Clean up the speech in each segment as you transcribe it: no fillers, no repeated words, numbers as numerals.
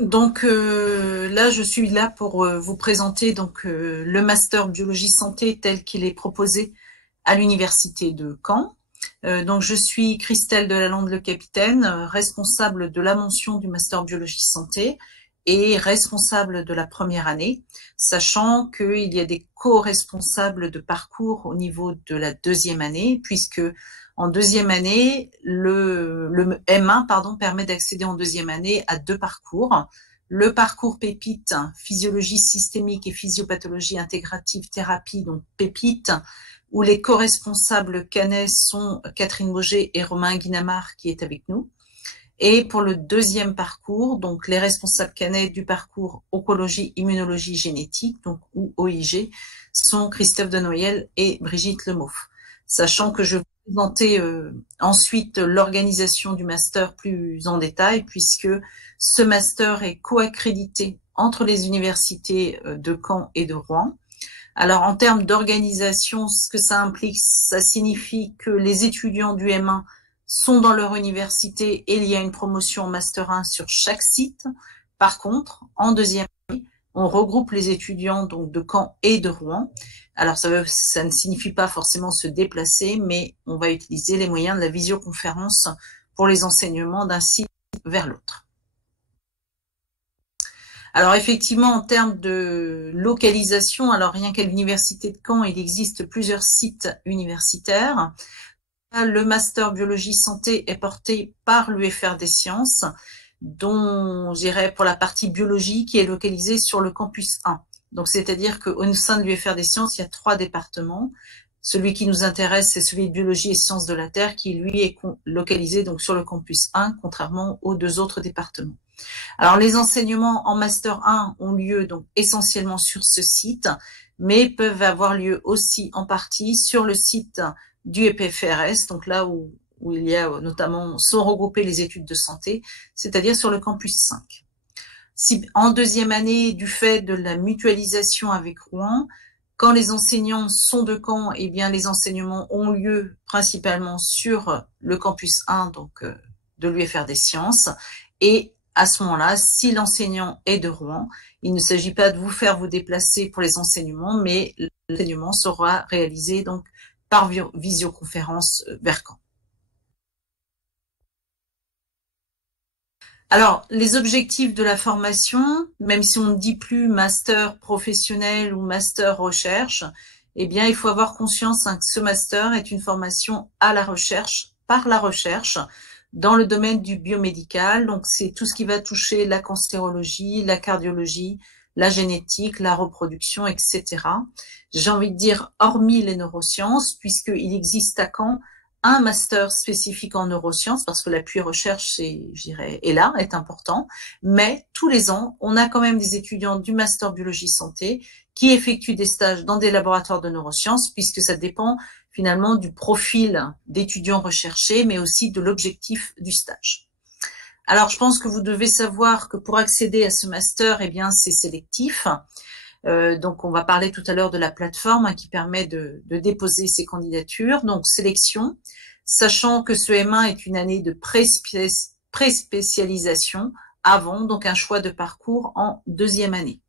Donc là, je suis là pour vous présenter donc le master biologie santé tel qu'il est proposé à l'université de Caen. Donc je suis Christelle Delalande-Le-Capitaine, responsable de la mention du master biologie santé et responsable de la première année, sachant qu'il y a des co-responsables de parcours au niveau de la deuxième année, puisque en deuxième année, le M1 permet d'accéder en deuxième année à deux parcours. Le parcours PEPIT, physiologie systémique et physiopathologie intégrative thérapie, donc PEPIT, où les co-responsables canets sont Catherine Boger et Romain Guinamard qui est avec nous. Et pour le deuxième parcours, donc les responsables canets du parcours oncologie, immunologie, génétique, donc ou OIG, sont Christophe Denoyel et Brigitte Lemoff. Sachant que je vais vous présenter ensuite l'organisation du master plus en détail, puisque ce master est co-accrédité entre les universités de Caen et de Rouen. Alors, en termes d'organisation, ce que ça implique, ça signifie que les étudiants du M1 sont dans leur université et il y a une promotion Master 1 sur chaque site. Par contre, en deuxième année, on regroupe les étudiants donc de Caen et de Rouen. Alors, ça ne signifie pas forcément se déplacer, mais on va utiliser les moyens de la visioconférence pour les enseignements d'un site vers l'autre. Alors effectivement, en termes de localisation, alors rien qu'à l'université de Caen, il existe plusieurs sites universitaires. Le master biologie santé est porté par l'UFR des sciences, dont je dirais pour la partie biologie qui est localisée sur le campus 1. Donc c'est-à-dire qu'au sein de l'UFR des sciences, il y a 3 départements. Celui qui nous intéresse, c'est celui de biologie et sciences de la Terre, qui lui est localisé donc sur le campus 1, contrairement aux 2 autres départements. Alors les enseignements en master 1 ont lieu donc essentiellement sur ce site, mais peuvent avoir lieu aussi en partie sur le site du EPFRS, donc là où il y a notamment sont regroupées les études de santé, c'est-à-dire sur le campus 5. Si en deuxième année, du fait de la mutualisation avec Rouen, quand les enseignants sont de Caen, eh bien les enseignements ont lieu principalement sur le campus 1, donc de l'UFR des sciences, et à ce moment-là, si l'enseignant est de Rouen, il ne s'agit pas de vous faire vous déplacer pour les enseignements, mais l'enseignement sera réalisé donc par visioconférence vers Caen. Alors, les objectifs de la formation, même si on ne dit plus master professionnel ou master recherche, eh bien, il faut avoir conscience que ce master est une formation à la recherche, par la recherche, dans le domaine du biomédical. Donc, c'est tout ce qui va toucher la cancérologie, la cardiologie, la génétique, la reproduction, etc. J'ai envie de dire, hormis les neurosciences, puisqu'il existe à Caen un master spécifique en neurosciences, parce que l'appui recherche, je dirais, est important. Mais tous les ans, on a quand même des étudiants du master biologie santé qui effectuent des stages dans des laboratoires de neurosciences, puisque ça dépend finalement du profil d'étudiants recherchés, mais aussi de l'objectif du stage. Alors, je pense que vous devez savoir que pour accéder à ce master, eh bien, c'est sélectif. Donc, on va parler tout à l'heure de la plateforme qui permet de déposer ses candidatures. Donc, sélection, sachant que ce M1 est une année de pré-spécialisation avant, donc un choix de parcours en deuxième année.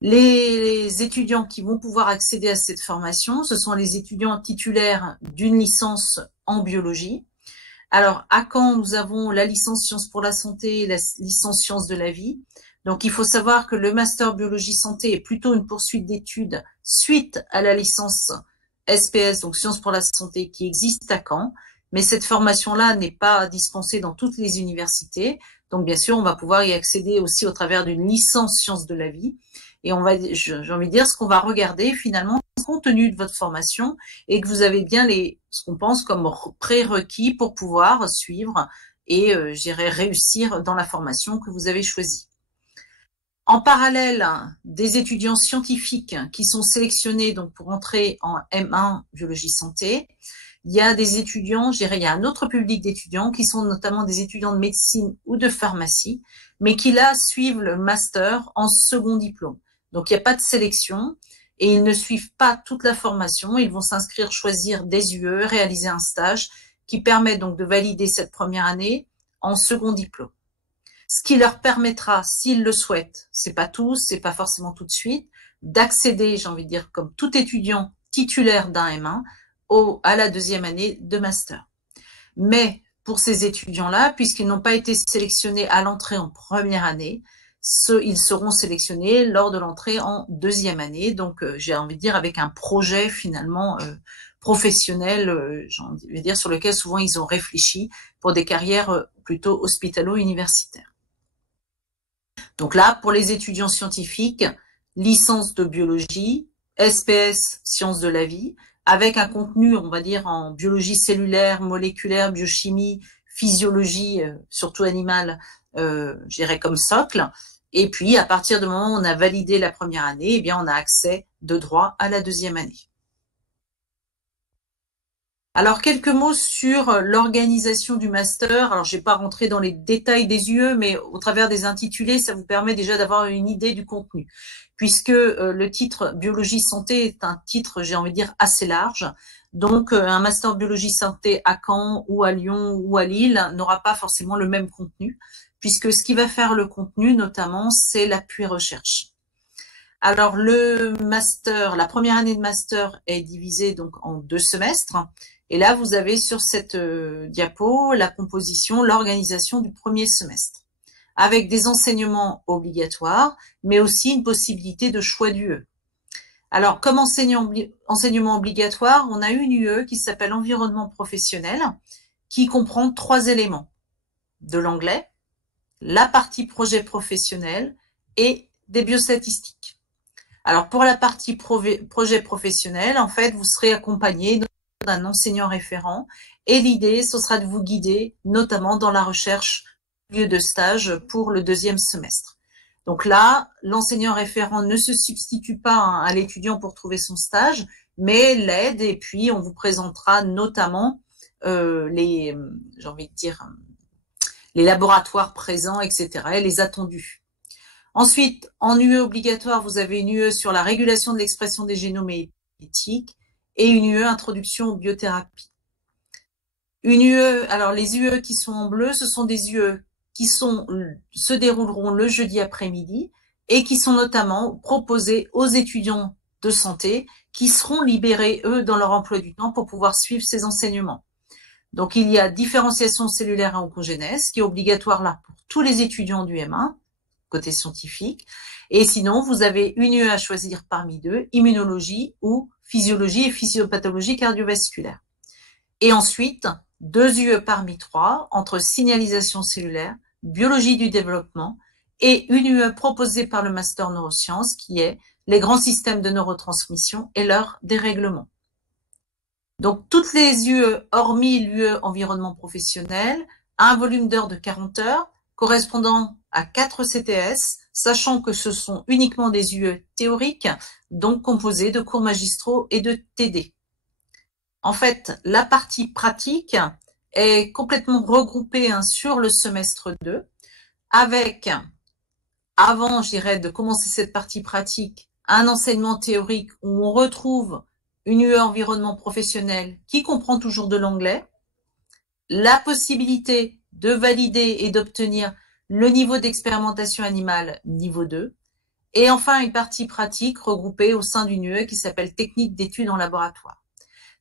Les étudiants qui vont pouvoir accéder à cette formation, ce sont les étudiants titulaires d'une licence en biologie. Alors, à Caen, nous avons la licence sciences pour la santé et la licence sciences de la vie. Donc, il faut savoir que le master biologie santé est plutôt une poursuite d'études suite à la licence SPS, donc sciences pour la santé, qui existe à Caen. Mais cette formation-là n'est pas dispensée dans toutes les universités. Donc, bien sûr, on va pouvoir y accéder aussi au travers d'une licence sciences de la vie. Et j'ai envie de dire, ce qu'on va regarder finalement, le contenu de votre formation et que vous avez bien ce qu'on pense comme prérequis pour pouvoir suivre et, réussir dans la formation que vous avez choisie. En parallèle, des étudiants scientifiques qui sont sélectionnés donc pour entrer en M1 biologie santé. Il y a des étudiants, il y a un autre public d'étudiants qui sont notamment des étudiants de médecine ou de pharmacie, mais qui là suivent le master en second diplôme. Donc il n'y a pas de sélection et ils ne suivent pas toute la formation. Ils vont s'inscrire, choisir des UE, réaliser un stage qui permet donc de valider cette première année en second diplôme. ce qui leur permettra, s'ils le souhaitent, c'est pas tous, c'est pas forcément tout de suite, d'accéder, j'ai envie de dire, comme tout étudiant titulaire d'un M1, à la deuxième année de master. Mais pour ces étudiants-là, puisqu'ils n'ont pas été sélectionnés à l'entrée en première année, ils seront sélectionnés lors de l'entrée en deuxième année. Donc, j'ai envie de dire avec un projet finalement professionnel, j'ai envie de dire, sur lequel souvent ils ont réfléchi pour des carrières plutôt hospitalo-universitaires. Donc là, pour les étudiants scientifiques, licence de biologie, SPS, sciences de la vie, avec un contenu, on va dire, en biologie cellulaire, moléculaire, biochimie, physiologie, surtout animale, je dirais comme socle. Et puis, à partir du moment où on a validé la première année, eh bien, on a accès de droit à la deuxième année. Alors, quelques mots sur l'organisation du master. Alors, je ne vais pas rentrer dans les détails des UE, mais au travers des intitulés, ça vous permet déjà d'avoir une idée du contenu. Puisque le titre Biologie Santé est un titre, j'ai envie de dire, assez large. Donc, un master Biologie Santé à Caen ou à Lyon ou à Lille n'aura pas forcément le même contenu, puisque ce qui va faire le contenu, notamment, c'est l'appui recherche. Alors, le master, la première année de master est divisée donc en 2 semestres. Et là, vous avez sur cette diapo la composition, l'organisation du premier semestre, avec des enseignements obligatoires, mais aussi une possibilité de choix d'UE. Alors, comme enseignement obligatoire, on a une UE qui s'appelle environnement professionnel, qui comprend 3 éléments. De l'anglais, la partie projet professionnel et des biostatistiques. Alors, pour la partie projet professionnel, en fait, vous serez accompagné d'un enseignant référent et l'idée, ce sera de vous guider, notamment dans la recherche lieu de stage pour le deuxième semestre. Donc là, l'enseignant référent ne se substitue pas à l'étudiant pour trouver son stage, mais l'aide et puis on vous présentera notamment j'ai envie de dire, les laboratoires présents, etc., et les attendus. Ensuite, en UE obligatoire, vous avez une UE sur la régulation de l'expression des génomes éthiques et une UE introduction aux biothérapies. Une UE, alors les UE qui sont en bleu, ce sont des UE qui se dérouleront le jeudi après-midi et qui sont notamment proposées aux étudiants de santé qui seront libérés, eux, dans leur emploi du temps pour pouvoir suivre ces enseignements. Donc, il y a différenciation cellulaire et oncogénèse qui est obligatoire là pour tous les étudiants du M1, côté scientifique. Et sinon, vous avez une UE à choisir parmi deux, immunologie ou physiologie et physiopathologie cardiovasculaire. Et ensuite, 2 UE parmi 3 entre signalisation cellulaire, biologie du développement et une UE proposée par le Master Neurosciences qui est les grands systèmes de neurotransmission et leur dérèglement. Donc, toutes les UE, hormis l'UE environnement professionnel, a un volume d'heures de 40 heures correspondant à 4 CTS, sachant que ce sont uniquement des UE théoriques, donc composés de cours magistraux et de TD. En fait, la partie pratique est complètement regroupée sur le semestre 2, avec, avant, je dirais, de commencer cette partie pratique, un enseignement théorique où on retrouve une UE environnement professionnel qui comprend toujours de l'anglais, la possibilité de valider et d'obtenir le niveau d'expérimentation animale niveau 2, et enfin une partie pratique regroupée au sein d'une UE qui s'appelle technique d'études en laboratoire.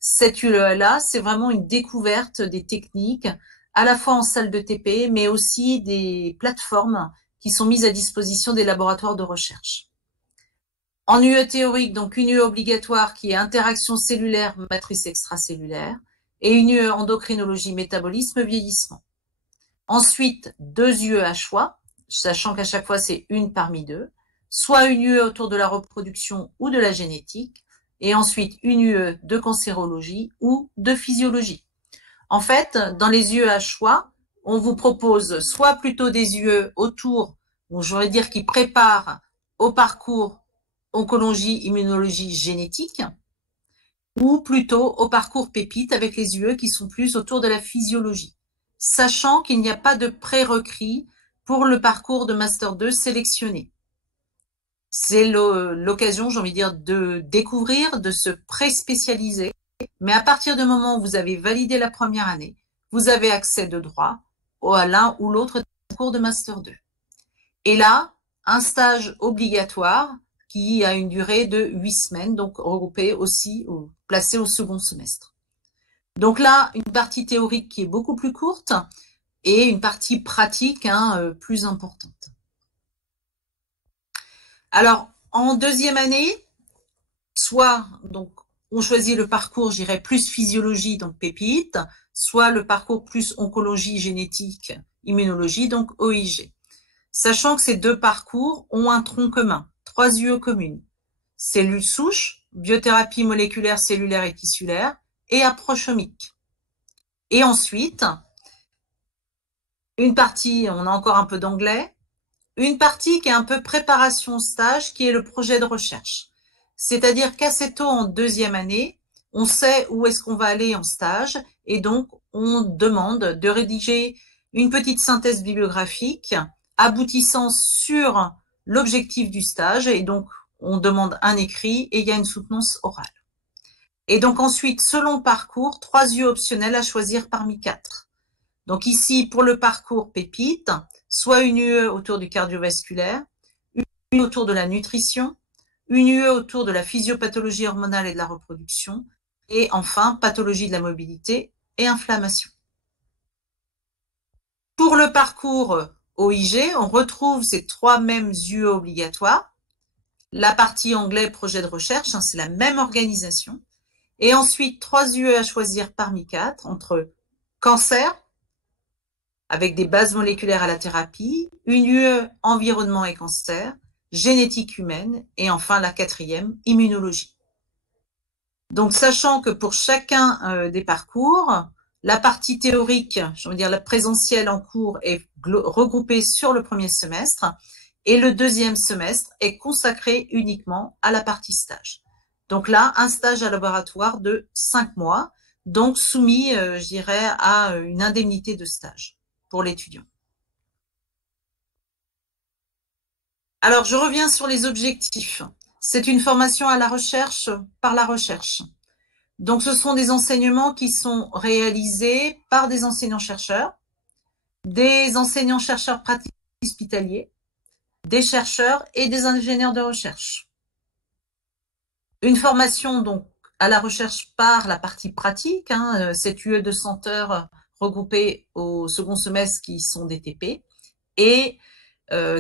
Cette UE-là, c'est vraiment une découverte des techniques, à la fois en salle de TP, mais aussi des plateformes qui sont mises à disposition des laboratoires de recherche. En UE théorique, donc une UE obligatoire qui est interaction cellulaire, matrice extracellulaire, et une UE endocrinologie, métabolisme, vieillissement. Ensuite, 2 UE à choix, sachant qu'à chaque fois c'est une parmi 2, soit une UE autour de la reproduction ou de la génétique, et ensuite une UE de cancérologie ou de physiologie. En fait, dans les UE à choix, on vous propose soit plutôt des UE autour, je voudrais dire qui préparent au parcours oncologie, immunologie, génétique, ou plutôt au parcours pépite avec les UE qui sont plus autour de la physiologie, sachant qu'il n'y a pas de prérequis pour le parcours de Master 2 sélectionné. C'est l'occasion, j'ai envie de dire, de découvrir, de se pré-spécialiser, mais à partir du moment où vous avez validé la première année, vous avez accès de droit à l'un ou l'autre parcours de Master 2. Et là, un stage obligatoire qui a une durée de 8 semaines, donc regroupé aussi, placé au second semestre. Donc là, une partie théorique qui est beaucoup plus courte et une partie pratique plus importante. Alors, en deuxième année, soit donc on choisit le parcours, j'irais plus physiologie, donc pépite, soit le parcours plus oncologie, génétique, immunologie, donc OIG. Sachant que ces deux parcours ont un tronc commun, 3 UE communes. Cellules souches, biothérapie moléculaire, cellulaire et tissulaire, et approche omique. Et ensuite, une partie, on a encore un peu d'anglais, une partie qui est un peu préparation au stage, qui est le projet de recherche. C'est-à-dire qu'assez tôt en deuxième année, on sait où est-ce qu'on va aller en stage, et donc on demande de rédiger une petite synthèse bibliographique aboutissant sur l'objectif du stage, et donc on demande un écrit et il y a une soutenance orale. Et donc ensuite, selon le parcours, 3 UE optionnels à choisir parmi 4. Donc ici, pour le parcours pépite, soit une UE autour du cardiovasculaire, une autour de la nutrition, une UE autour de la physiopathologie hormonale et de la reproduction, et enfin, pathologie de la mobilité et inflammation. Pour le parcours OIG, on retrouve ces 3 mêmes UE obligatoires. La partie anglais, projet de recherche, c'est la même organisation. Et ensuite, 3 UE à choisir parmi 4, entre cancer, avec des bases moléculaires à la thérapie, une UE environnement et cancer, génétique humaine, et enfin la 4e, immunologie. Donc, sachant que pour chacun des parcours, la partie théorique, je veux dire la présentielle en cours, est regroupée sur le premier semestre, et le deuxième semestre est consacré uniquement à la partie stage. Donc là, un stage à laboratoire de 5 mois, donc soumis, je dirais, à une indemnité de stage pour l'étudiant. Alors, je reviens sur les objectifs. C'est une formation à la recherche par la recherche. Donc, ce sont des enseignements qui sont réalisés par des enseignants-chercheurs, des enseignants-chercheurs pratiques hospitaliers, des chercheurs et des ingénieurs de recherche. Une formation donc à la recherche par la partie pratique, 7 UE 200 heures regroupées au second semestre qui sont des TP, et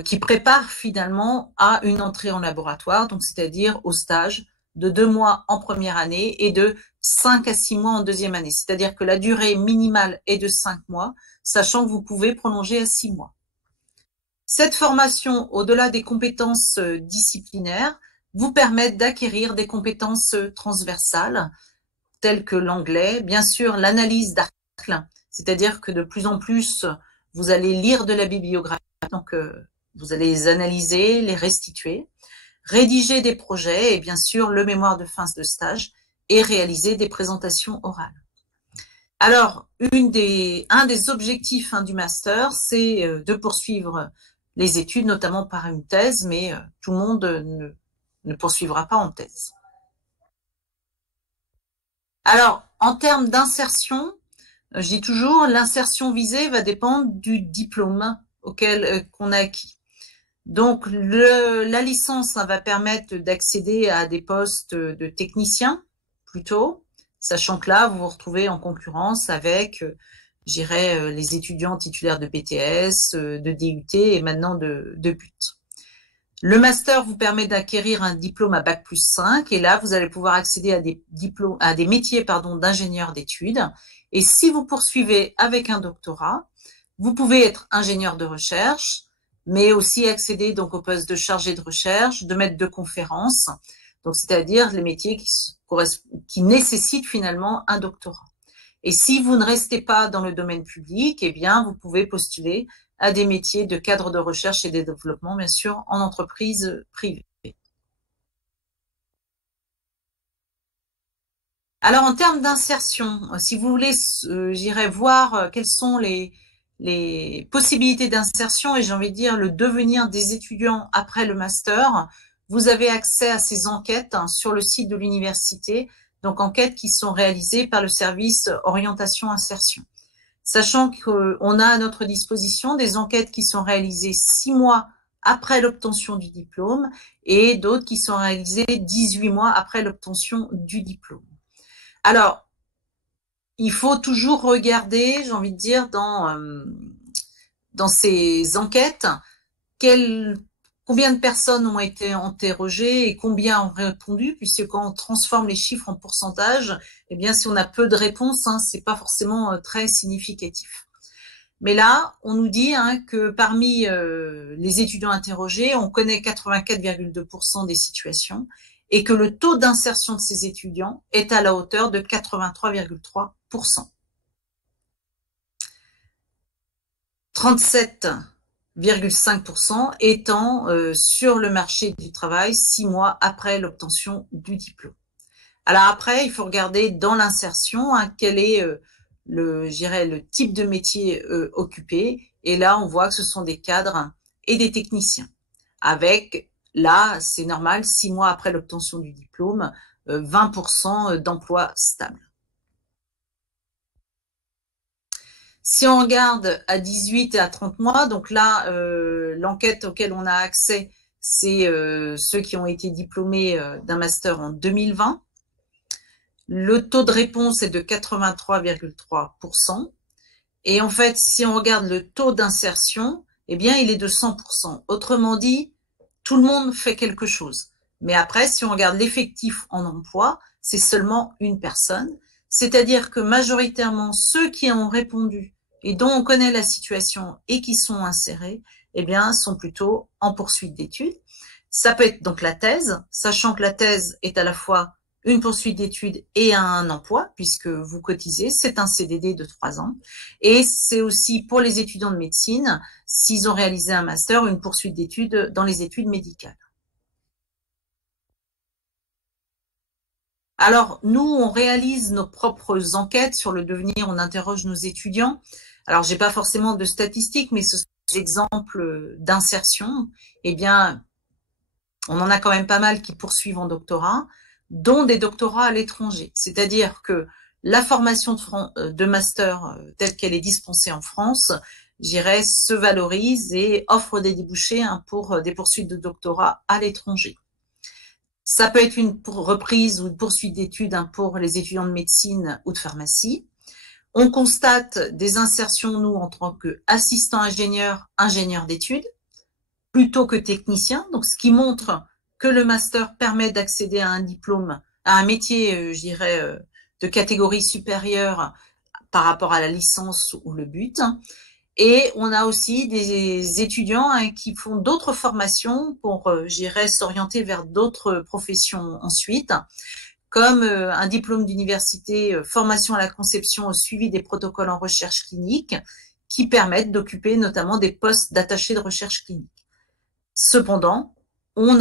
qui prépare finalement à une entrée en laboratoire, donc c'est-à-dire au stage de 2 mois en première année et de 5 à 6 mois en deuxième année. C'est-à-dire que la durée minimale est de 5 mois, sachant que vous pouvez prolonger à 6 mois. Cette formation, au-delà des compétences disciplinaires, vous permet d'acquérir des compétences transversales, telles que l'anglais, bien sûr l'analyse d'articles, c'est-à-dire que de plus en plus, vous allez lire de la bibliographie, donc vous allez les analyser, les restituer, rédiger des projets et bien sûr le mémoire de fin de stage et réaliser des présentations orales. Alors, un des objectifs du master, c'est de poursuivre les études, notamment par une thèse, mais tout le monde ne poursuivra pas en thèse. Alors, en termes d'insertion, je dis toujours, l'insertion visée va dépendre du diplôme qu'on a acquis. Donc, la licence va permettre d'accéder à des postes de technicien, plutôt, sachant que là, vous vous retrouvez en concurrence avec, les étudiants titulaires de BTS, de DUT et maintenant de BUT. Le master vous permet d'acquérir un diplôme à Bac+5 et là, vous allez pouvoir accéder à des métiers d'ingénieur d'études. Et si vous poursuivez avec un doctorat, vous pouvez être ingénieur de recherche, mais aussi accéder donc au poste de chargé de recherche, de maître de conférence, donc c'est-à-dire les métiers qui nécessitent finalement un doctorat. Et si vous ne restez pas dans le domaine public, eh bien, vous pouvez postuler à des métiers de cadre de recherche et de développement, bien sûr, en entreprise privée. Alors, en termes d'insertion, si vous voulez, j'irai voir quelles sont les possibilités d'insertion et j'ai envie de dire le devenir des étudiants après le master, vous avez accès à ces enquêtes sur le site de l'université, donc enquêtes qui sont réalisées par le service orientation-insertion. sachant qu'on a à notre disposition des enquêtes qui sont réalisées 6 mois après l'obtention du diplôme et d'autres qui sont réalisées 18 mois après l'obtention du diplôme. Alors, il faut toujours regarder, j'ai envie de dire, dans ces enquêtes, combien de personnes ont été interrogées et combien ont répondu, puisque quand on transforme les chiffres en pourcentage, eh bien, si on a peu de réponses, c'est pas forcément très significatif. Mais là, on nous dit que parmi les étudiants interrogés, on connaît 84,2% des situations et que le taux d'insertion de ces étudiants est à la hauteur de 83,3%. 37,5% étant sur le marché du travail 6 mois après l'obtention du diplôme. Alors après, il faut regarder dans l'insertion quel est le type de métier occupé. Et là, on voit que ce sont des cadres et des techniciens. Avec, là, c'est normal, 6 mois après l'obtention du diplôme, 20% d'emplois stables. Si on regarde à 18 et à 30 mois, donc là, l'enquête auquel on a accès, c'est ceux qui ont été diplômés d'un master en 2020. Le taux de réponse est de 83,3%. Et en fait, si on regarde le taux d'insertion, eh bien, il est de 100%. Autrement dit, tout le monde fait quelque chose. Mais après, si on regarde l'effectif en emploi, c'est seulement une personne. C'est-à-dire que majoritairement, ceux qui ont répondu et dont on connaît la situation et qui sont insérés, eh bien, sont plutôt en poursuite d'études. Ça peut être donc la thèse, sachant que la thèse est à la fois une poursuite d'études et un emploi, puisque vous cotisez, c'est un CDD de 3 ans. Et c'est aussi pour les étudiants de médecine, s'ils ont réalisé un master, une poursuite d'études dans les études médicales. Alors, nous, on réalise nos propres enquêtes sur le devenir, on interroge nos étudiants. Alors, j'ai pas forcément de statistiques, mais ce sont des exemples d'insertion. Eh bien, on en a quand même pas mal qui poursuivent en doctorat, dont des doctorats à l'étranger. C'est-à-dire que la formation de master telle qu'elle est dispensée en France, j'irais, se valorise et offre des débouchés pour des poursuites de doctorat à l'étranger. Ça peut être une reprise ou une poursuite d'études pour les étudiants de médecine ou de pharmacie. On constate des insertions, nous, en tant qu'assistants ingénieurs, ingénieurs d'études, plutôt que technicien, donc ce qui montre que le master permet d'accéder à un diplôme, à un métier, je dirais, de catégorie supérieure par rapport à la licence ou le but. Et on a aussi des étudiants qui font d'autres formations pour, je dirais, s'orienter vers d'autres professions ensuite, comme un diplôme d'université, formation à la conception au suivi des protocoles en recherche clinique, qui permettent d'occuper notamment des postes d'attachés de recherche clinique. Cependant, on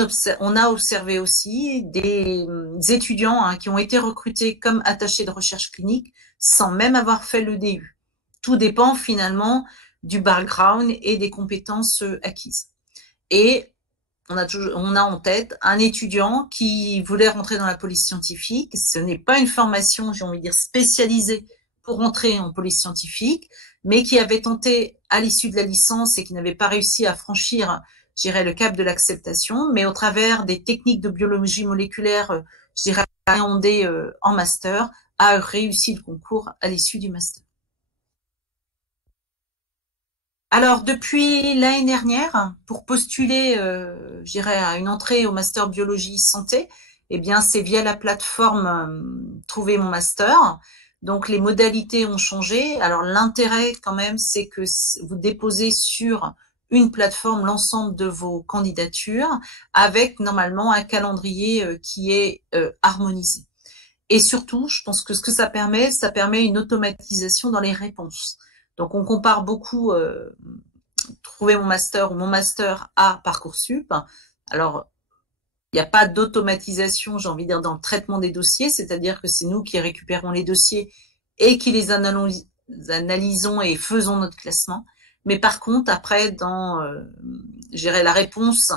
a observé aussi des étudiants qui ont été recrutés comme attachés de recherche clinique sans même avoir fait le DU. Tout dépend finalement du background et des compétences acquises. Et on a en tête un étudiant qui voulait rentrer dans la police scientifique. Ce n'est pas une formation, j'ai envie de dire, spécialisée pour rentrer en police scientifique, mais qui avait tenté à l'issue de la licence et qui n'avait pas réussi à franchir, je dirais, le cap de l'acceptation, mais au travers des techniques de biologie moléculaire, je dirais, appréhendées en master, a réussi le concours à l'issue du master. Alors, depuis l'année dernière, pour postuler, je dirais, à une entrée au master biologie santé, eh bien, c'est via la plateforme Trouver mon master. Donc, les modalités ont changé. Alors, l'intérêt, quand même, c'est que vous déposez sur une plateforme l'ensemble de vos candidatures avec, normalement, un calendrier qui est harmonisé. Et surtout, je pense que ce que ça permet une automatisation dans les réponses. Donc, on compare beaucoup Trouver mon master ou mon master à Parcoursup. Alors, il n'y a pas d'automatisation, j'ai envie de dire, dans le traitement des dossiers, c'est-à-dire que c'est nous qui récupérons les dossiers et qui les analysons et faisons notre classement. Mais par contre, après, dans gérer la réponse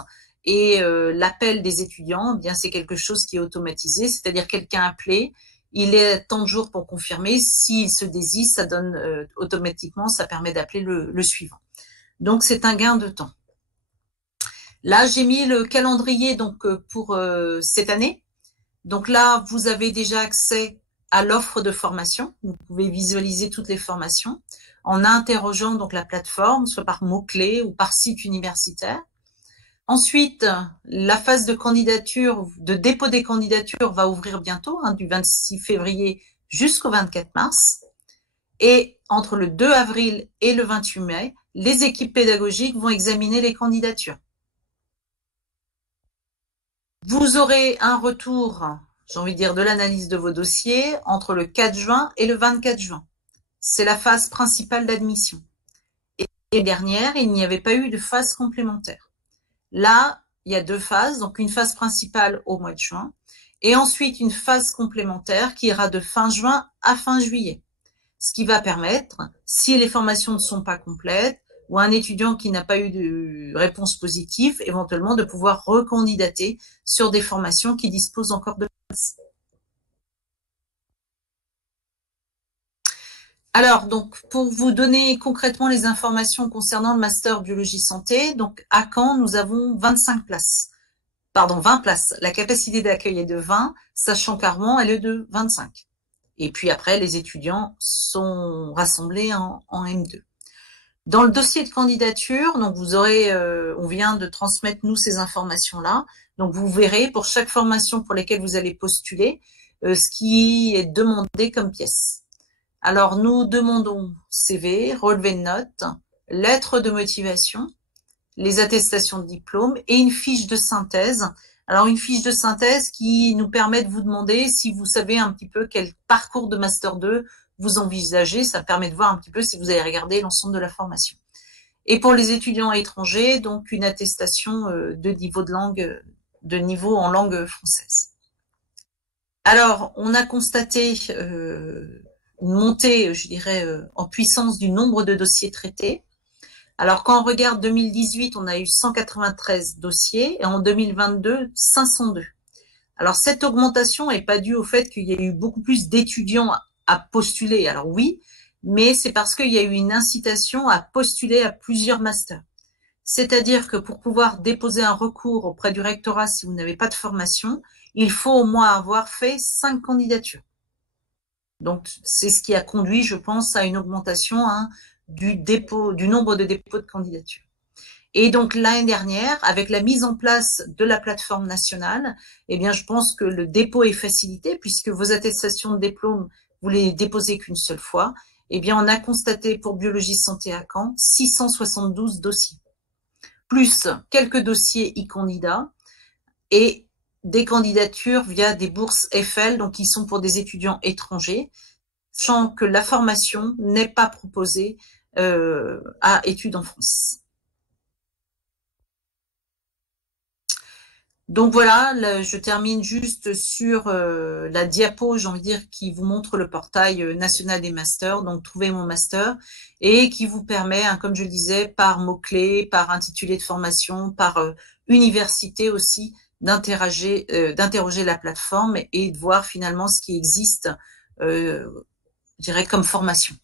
et l'appel des étudiants, eh bien c'est quelque chose qui est automatisé, c'est-à-dire quelqu'un appelé il est tant de jours pour confirmer. S'il se désiste, ça donne automatiquement, ça permet d'appeler le suivant. Donc, c'est un gain de temps. Là, j'ai mis le calendrier donc pour cette année. Donc là, vous avez déjà accès à l'offre de formation. Vous pouvez visualiser toutes les formations en interrogeant donc la plateforme, soit par mots-clés ou par site universitaire. Ensuite, la phase de candidature, de dépôt des candidatures va ouvrir bientôt, du 26 février jusqu'au 24 mars. Et entre le 2 avril et le 28 mai, les équipes pédagogiques vont examiner les candidatures. Vous aurez un retour, j'ai envie de dire, de l'analyse de vos dossiers entre le 4 juin et le 24 juin. C'est la phase principale d'admission. Et dernière, il n'y avait pas eu de phase complémentaire. Là, il y a 2 phases, donc une phase principale au mois de juin, et ensuite une phase complémentaire qui ira de fin juin à fin juillet. Ce qui va permettre, si les formations ne sont pas complètes, ou un étudiant qui n'a pas eu de réponse positive, éventuellement de pouvoir recandidater sur des formations qui disposent encore de place. Alors, donc, pour vous donner concrètement les informations concernant le master biologie santé, donc à Caen, nous avons 25 places. Pardon, 20 places. La capacité d'accueil est de 20, sachant qu'à Rouen, elle est de 25. Et puis après, les étudiants sont rassemblés en M2. Dans le dossier de candidature, donc vous aurez, on vient de transmettre nous ces informations-là. Donc vous verrez pour chaque formation pour laquelle vous allez postuler, ce qui est demandé comme pièce. Alors nous demandons CV, relevé de notes, lettre de motivation, les attestations de diplôme et une fiche de synthèse. Alors une fiche de synthèse qui nous permet de vous demander si vous savez un petit peu quel parcours de Master 2 vous envisagez. Ça permet de voir un petit peu si vous avez regardé l'ensemble de la formation. Et pour les étudiants étrangers, donc une attestation de niveau de langue, de niveau en langue française. Alors, on a constaté une montée, je dirais, en puissance du nombre de dossiers traités. Alors, quand on regarde 2018, on a eu 193 dossiers et en 2022, 502. Alors, cette augmentation n'est pas due au fait qu'il y ait eu beaucoup plus d'étudiants à postuler. Alors oui, mais c'est parce qu'il y a eu une incitation à postuler à plusieurs masters. C'est-à-dire que pour pouvoir déposer un recours auprès du rectorat si vous n'avez pas de formation, il faut au moins avoir fait 5 candidatures. Donc, c'est ce qui a conduit, je pense, à une augmentation du nombre de dépôts de candidatures. Et donc, l'année dernière, avec la mise en place de la plateforme nationale, eh bien, je pense que le dépôt est facilité puisque vos attestations de diplôme, vous les déposez qu'une seule fois. Eh bien, on a constaté pour biologie santé à Caen 672 dossiers, plus quelques dossiers e-candidats et des candidatures via des bourses Eiffel, donc qui sont pour des étudiants étrangers, sachant que la formation n'est pas proposée à études en France. Donc voilà, là, je termine juste sur la diapo, j'ai envie de dire, qui vous montre le portail national des masters, donc trouver mon master, et qui vous permet, comme je le disais, par mots-clés, par intitulé de formation, par université aussi, d'interroger la plateforme et de voir finalement ce qui existe, je dirais, comme formation.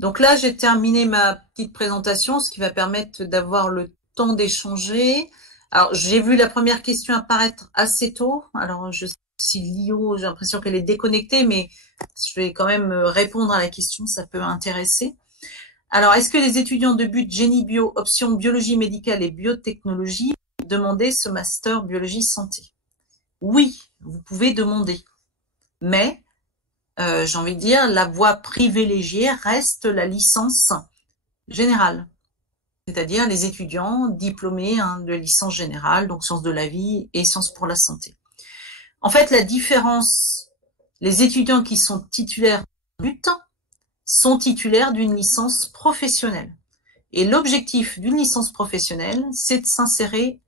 Donc là, j'ai terminé ma petite présentation, ce qui va permettre d'avoir le temps d'échanger. Alors, j'ai vu la première question apparaître assez tôt. Alors, je sais si Lio, j'ai l'impression qu'elle est déconnectée, mais je vais quand même répondre à la question, ça peut intéresser. Alors, est-ce que les étudiants de but génie bio, option biologie médicale et biotechnologie, demandaient ce master biologie santé? Oui, vous pouvez demander. Mais j'ai envie de dire, la voie privilégiée reste la licence générale, c'est-à-dire les étudiants diplômés de licence générale, donc sciences de la vie et sciences pour la santé. En fait, la différence, les étudiants qui sont titulaires d'un but sont titulaires d'une licence professionnelle. Et l'objectif d'une licence professionnelle, c'est de s'insérer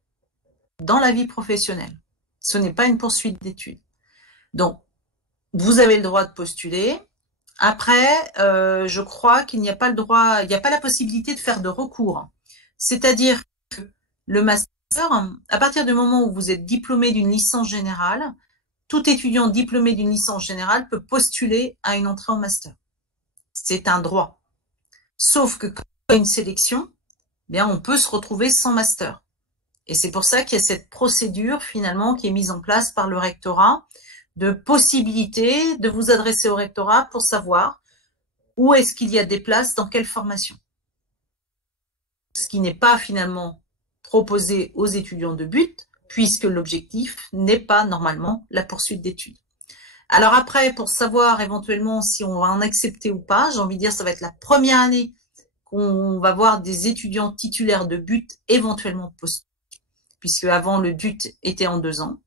dans la vie professionnelle. Ce n'est pas une poursuite d'études. Donc, vous avez le droit de postuler. Après, je crois qu'il n'y a pas le droit, il n'y a pas la possibilité de faire de recours. C'est-à-dire que le master à partir du moment où vous êtes diplômé d'une licence générale, tout étudiant diplômé d'une licence générale peut postuler à une entrée en master. C'est un droit. Sauf que quand il y a une sélection, eh bien, on peut se retrouver sans master. Et c'est pour ça qu'il y a cette procédure finalement qui est mise en place par le rectorat de possibilité de vous adresser au rectorat pour savoir où est-ce qu'il y a des places, dans quelle formation. Ce qui n'est pas finalement proposé aux étudiants de but, puisque l'objectif n'est pas normalement la poursuite d'études. Alors après, pour savoir éventuellement si on va en accepter ou pas, j'ai envie de dire ça va être la première année qu'on va voir des étudiants titulaires de but éventuellement postuler, puisque avant le DUT était en 2 ans.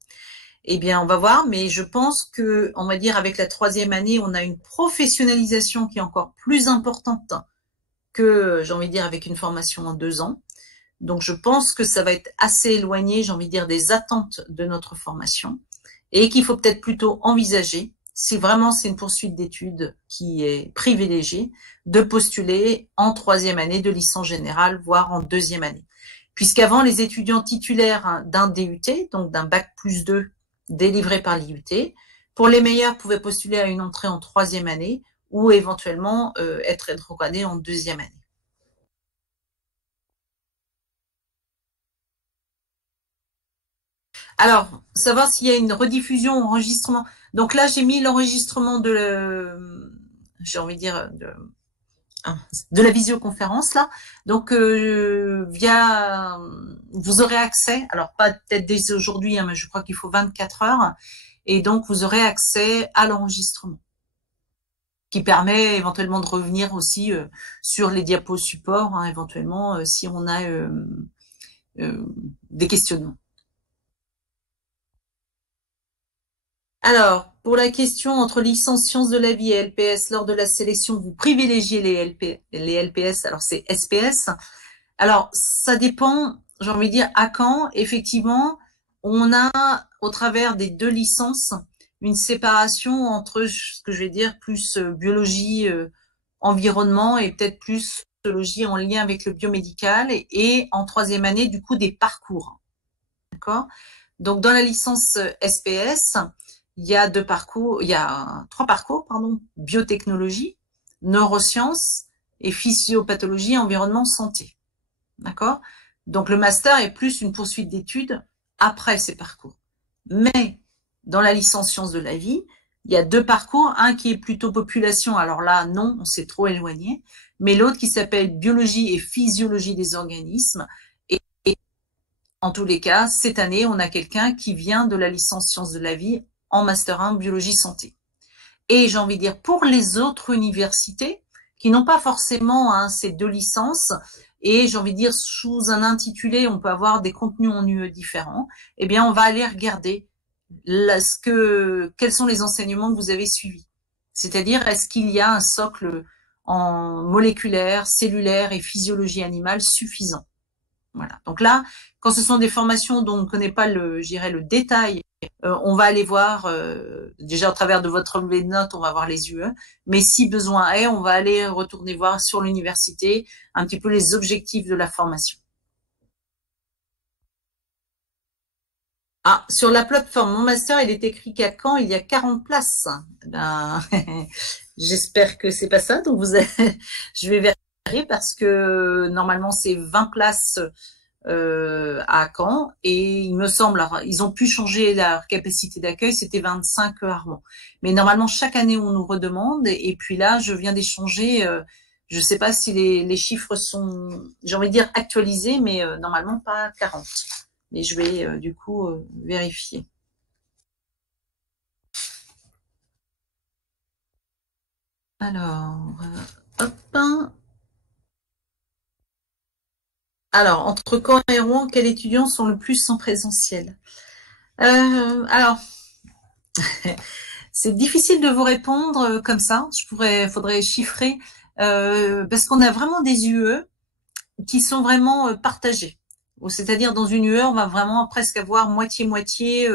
Eh bien, on va voir, mais je pense que, on va dire, avec la 3e année, on a une professionnalisation qui est encore plus importante que, j'ai envie de dire, avec une formation en 2 ans. Donc, je pense que ça va être assez éloigné, j'ai envie de dire, des attentes de notre formation et qu'il faut peut-être plutôt envisager, si vraiment c'est une poursuite d'études qui est privilégiée, de postuler en 3e année de licence générale, voire en 2e année. Puisqu'avant, les étudiants titulaires d'un DUT, donc d'un bac plus 2 délivré par l'IUT, pour les meilleurs, pouvaient postuler à une entrée en 3e année ou éventuellement être rétrogradés en 2e année. Alors, savoir s'il y a une rediffusion, enregistrement. Donc là, j'ai mis l'enregistrement j'ai envie de dire, de la visioconférence là. Donc vous aurez accès, alors pas peut-être dès aujourd'hui, hein, mais je crois qu'il faut 24 heures, et donc vous aurez accès à l'enregistrement, qui permet éventuellement de revenir aussi sur les diapos support, hein, éventuellement si on a des questionnements. Alors, pour la question entre licence sciences de la vie et LPS, lors de la sélection, vous privilégiez les LPS, alors c'est SPS. Alors, ça dépend, j'ai envie de dire, à quand, effectivement, on a, au travers des 2 licences, une séparation entre, ce que je vais dire, plus biologie, environnement et peut-être plus biologie en lien avec le biomédical et en 3e année, du coup, des parcours. D'accord? Donc, dans la licence SPS, il y a 2 parcours, il y a 3 parcours, pardon, biotechnologie, neurosciences et physiopathologie, environnement, santé. D'accord? Donc, le master est plus une poursuite d'études après ces parcours. Mais, dans la licence sciences de la vie, il y a 2 parcours, un qui est plutôt population, alors là, non, on s'est trop éloigné, mais l'autre qui s'appelle biologie et physiologie des organismes. Et en tous les cas, cette année, on a quelqu'un qui vient de la licence sciences de la vie en master 1 biologie santé. Et j'ai envie de dire, pour les autres universités, qui n'ont pas forcément ces 2 licences, et j'ai envie de dire, sous un intitulé, on peut avoir des contenus en UE différents, eh bien, on va aller regarder quels sont les enseignements que vous avez suivis. C'est-à-dire, est-ce qu'il y a un socle en moléculaire, cellulaire et physiologie animale suffisant? Voilà. Donc là, quand ce sont des formations dont on ne connaît pas le détail, on va aller voir, déjà au travers de votre relevé de notes, on va voir les UE, mais si besoin est, on va aller retourner voir sur l'université un petit peu les objectifs de la formation. Ah, sur la plateforme Mon Master, il est écrit qu'à Caen, il y a 40 places. Ben, j'espère que c'est pas ça, donc je vais vérifier parce que normalement c'est 20 places à Caen, et il me semble, alors, ils ont pu changer leur capacité d'accueil, c'était 25 Armand. Mais normalement, chaque année, on nous redemande, et puis là, je viens d'échanger, je ne sais pas si les chiffres sont, j'ai envie de dire, actualisés, mais normalement pas 40. Mais je vais du coup vérifier. Alors, hop. Alors, entre Caen et Rouen, quels étudiants sont le plus en présentiel? Alors, c'est difficile de vous répondre comme ça. Faudrait chiffrer parce qu'on a vraiment des UE qui sont vraiment partagés. C'est-à-dire dans une UE, on va vraiment presque avoir moitié-moitié,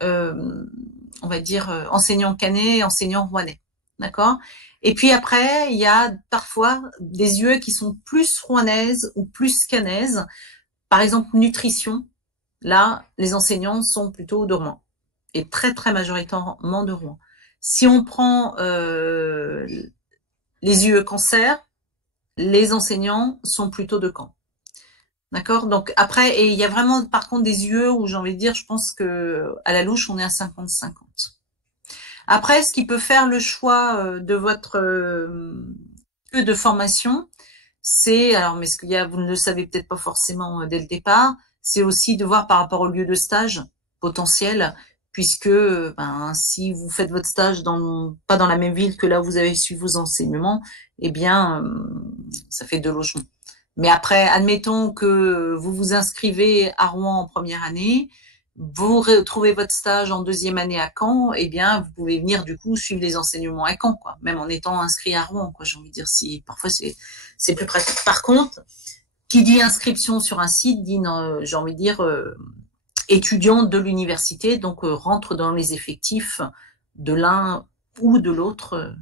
on va dire enseignants canais et enseignants rouennais. D'accord? Et puis après, il y a parfois des UE qui sont plus rouennaises ou plus canaises Par exemple, nutrition, là, les enseignants sont plutôt de Rouen, et très très majoritairement de Rouen. Si on prend les UE cancer, les enseignants sont plutôt de Caen. D'accord. Donc après, et il y a vraiment par contre des UE où j'ai envie de dire, je pense que à la louche, on est à 50-50. Après, ce qui peut faire le choix de votre lieu de formation, c'est, alors, mais ce qu'il y a, vous ne le savez peut-être pas forcément dès le départ, c'est aussi de voir par rapport au lieu de stage potentiel, puisque si vous faites votre stage pas dans la même ville que là où vous avez suivi vos enseignements, eh bien, ça fait 2 logements. Mais après, admettons que vous vous inscrivez à Rouen en première année, vous retrouvez votre stage en deuxième année à Caen, eh bien, vous pouvez venir du coup suivre les enseignements à Caen, quoi. Même en étant inscrit à Rouen, quoi. J'ai envie de dire, si parfois c'est plus pratique. Par contre, qui dit inscription sur un site dit, j'ai envie de dire, étudiant de l'université, donc rentre dans les effectifs de l'un ou de l'autre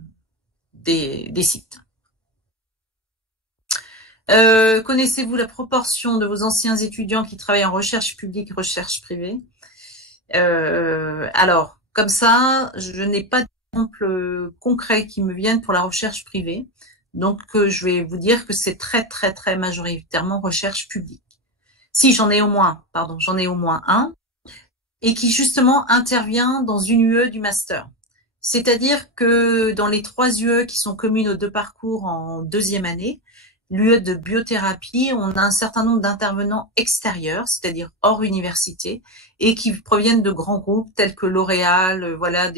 des sites. Connaissez-vous la proportion de vos anciens étudiants qui travaillent en recherche publique, recherche privée? Alors, comme ça, je n'ai pas d'exemple concret qui me viennent pour la recherche privée. Donc, je vais vous dire que c'est très, très, très majoritairement recherche publique. Si, j'en ai au moins un, et qui justement intervient dans une UE du master. C'est-à-dire que dans les 3 UE qui sont communes aux 2 parcours en deuxième année, l'UE de biothérapie, on a un certain nombre d'intervenants extérieurs, c'est-à-dire hors université, et qui proviennent de grands groupes tels que L'Oréal, voilà,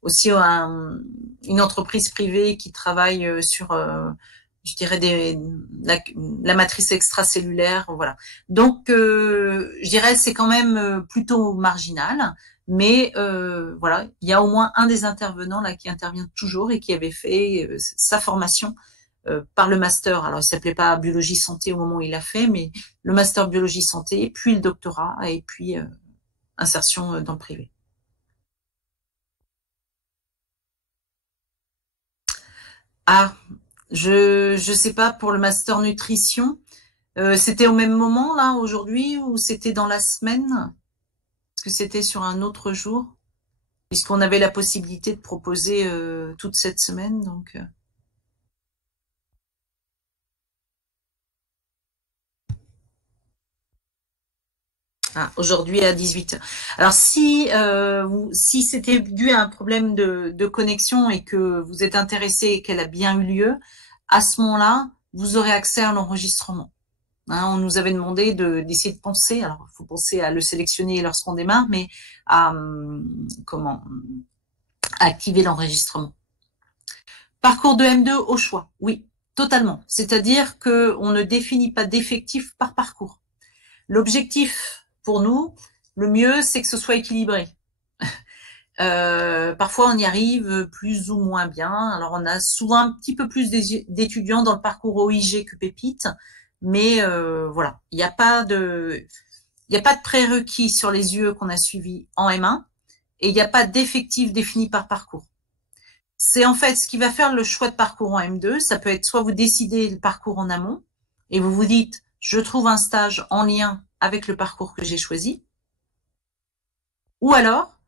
aussi une entreprise privée qui travaille sur, je dirais, la matrice extracellulaire, voilà. Donc, je dirais, c'est quand même plutôt marginal. Mais voilà, il y a au moins un des intervenants là qui intervient toujours et qui avait fait sa formation par le master. Alors, il s'appelait pas biologie santé au moment où il l'a fait, mais le master biologie santé, puis le doctorat, et puis insertion dans le privé. Ah, je sais pas pour le master nutrition. C'était au même moment là aujourd'hui ou c'était dans la semaine? Est-ce que c'était sur un autre jour? Puisqu'on avait la possibilité de proposer toute cette semaine, donc. Aujourd'hui à 18h. Alors si c'était dû à un problème de connexion et que vous êtes intéressé et qu'elle a bien eu lieu, à ce moment-là, vous aurez accès à l'enregistrement. Hein, on nous avait demandé d'essayer de penser, alors il faut penser à le sélectionner lorsqu'on démarre, mais à activer l'enregistrement. Parcours de M2 au choix, oui, totalement. C'est-à-dire qu'on ne définit pas d'effectif par parcours. L'objectif pour nous, le mieux, c'est que ce soit équilibré. Parfois, on y arrive plus ou moins bien. Alors, on a souvent un petit peu plus d'étudiants dans le parcours OIG que Pépite, mais voilà, il n'y a pas de prérequis sur les UE qu'on a suivis en M1 et il n'y a pas d'effectif défini par parcours. C'est en fait ce qui va faire le choix de parcours en M2. Ça peut être soit vous décidez le parcours en amont et vous vous dites, je trouve un stage en lien avec le parcours que j'ai choisi. Ou alors,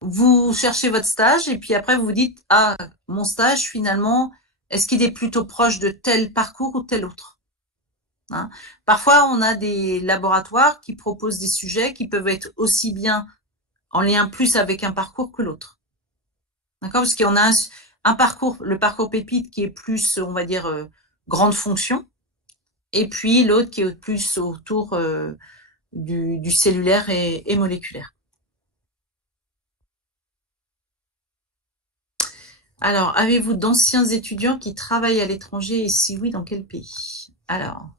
vous cherchez votre stage et puis après vous vous dites, ah, mon stage finalement, est-ce qu'il est plutôt proche de tel parcours ou tel autre? Hein. Parfois, on a des laboratoires qui proposent des sujets qui peuvent être aussi bien en lien plus avec un parcours que l'autre. D'accord? Parce qu'on a un parcours, le parcours Pépite qui est plus, on va dire, grande fonction, et puis l'autre qui est plus autour du cellulaire et moléculaire. Alors, avez-vous d'anciens étudiants qui travaillent à l'étranger et si oui, dans quel pays? Alors,